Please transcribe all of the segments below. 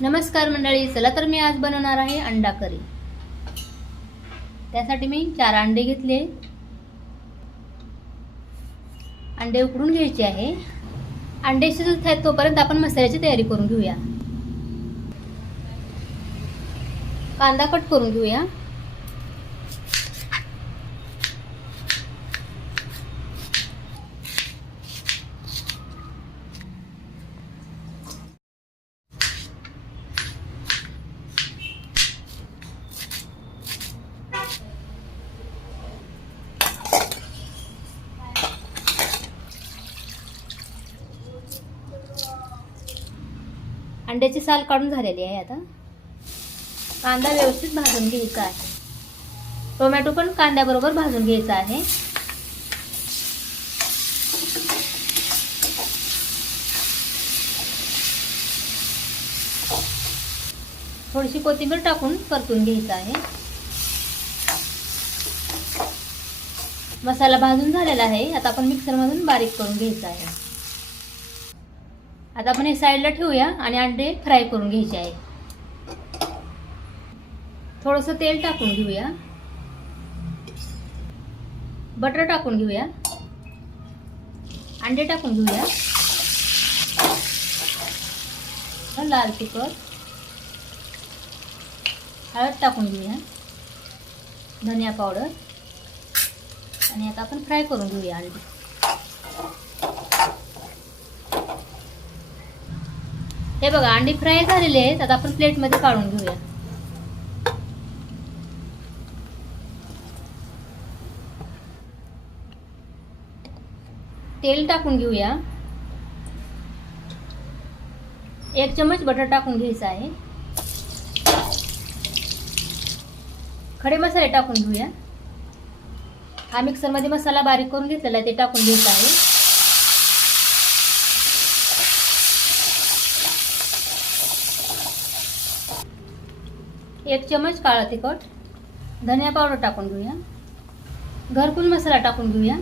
नमस्कार मंडळी, चला तर मी आज बनवणार आहे अंडा करी। त्यासाठी मी 4 अंडे घेतले। अंडे उकडून घ्यायचे आहे। अंडे शिजत आहेत तोपर्यंत आपण मसाल्याची तयारी करून घेऊया। कांदा कट करून घेऊया। अंड्याची साल काढून झालेली आहे। आता कांदा व्यवस्थित भाजून घ्यायचा आहे। टोमॅटो पण कांद्याबरोबर भाजून घ्यायचा आहे। थोडीशी कोथिंबीर टाकून परतून घ्यायचा आहे। मसाला भाजून झालेला आहे। आता आपण मिक्सर मधून बारीक करून घ्यायचा आहे। आता आपण हे साईडला ठेवूया आणि अंडे फ्राय करून घ्यायचे आहे। थोडंसं तेल टाकून घेऊया। बटर टाकून घेऊया। अंडे टाकून घेऊया। लाल तिखट, हळद टाकून घेऊया, धनिया पावडर आणि आता आपण फ्राय करून घेऊया अंडे। हे बघा, अंडी फ्राय झालेले आहेत। आता आपण प्लेट मध्ये काढून घेऊया। तेल टाकून घेऊया। 1 चम्मच बटर टाकून घ्यायचा आहे। खडे मसाले टाकून घेऊया। हा मिक्सर मध्ये मसाला बारीक करून घेतलेला आहे, ते टाकून घ्यायचा आहे। एक चम्मच काळा तिखट, धनिया पावडर टाकून घेऊया। घरकुल मसाला टाकून घेऊया।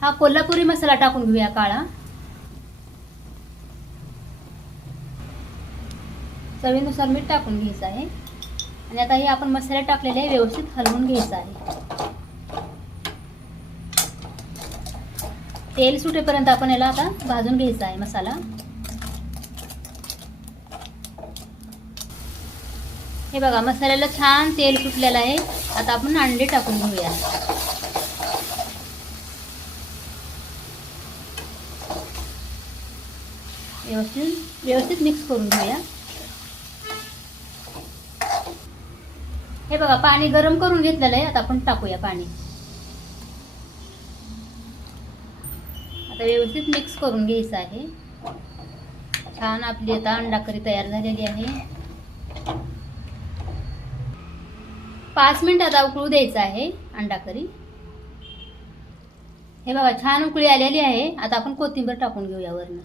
हा कोल्हापुरी मसाला टाकून घेऊया काळा। चवीनुसार मीठ टाकून घ्यायचं आहे आणि आता हे आपण मसाले टाकलेले व्यवस्थित हलवून घ्यायचं आहे। तेल सुटेपर्यंत आपण याला आता भाजून घ्यायचा आहे मसाला। हे बघा, मसाल्याला छान तेल सुटलेलं आहे। आता आपण अंडे टाकून घेऊया। व्यवस्थित मिक्स करून घेऊया। हे बघा, पाणी गरम करून घेतलेलं आहे। आता आपण टाकूया पाणी। आता व्यवस्थित मिक्स करून घ्यायचं आहे। छान आपली आता अंडा करी तयार झालेली आहे। 5 मिनिट आता उकळू द्यायचं आहे अंडा करी। हे बघा, छान उकळी आलेली आहे। आता आपण कोथिंबीर टाकून घेऊया वरनं।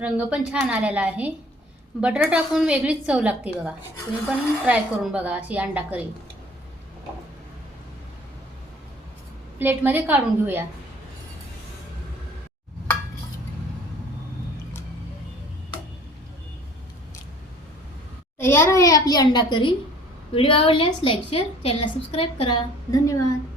रंग पण छान आलेला आहे। बटर टाकून वेगळीच चव लागते बघा। तुम्ही पण ट्राय करून बघा अशी अंडा करी। प्लेट मध्ये काढून घेऊया। तयार आहे आपली अंडा करी। व्हिडिओ आवडल्यास लाईक, शेअर, चॅनलला सबस्क्राईब करा। धन्यवाद।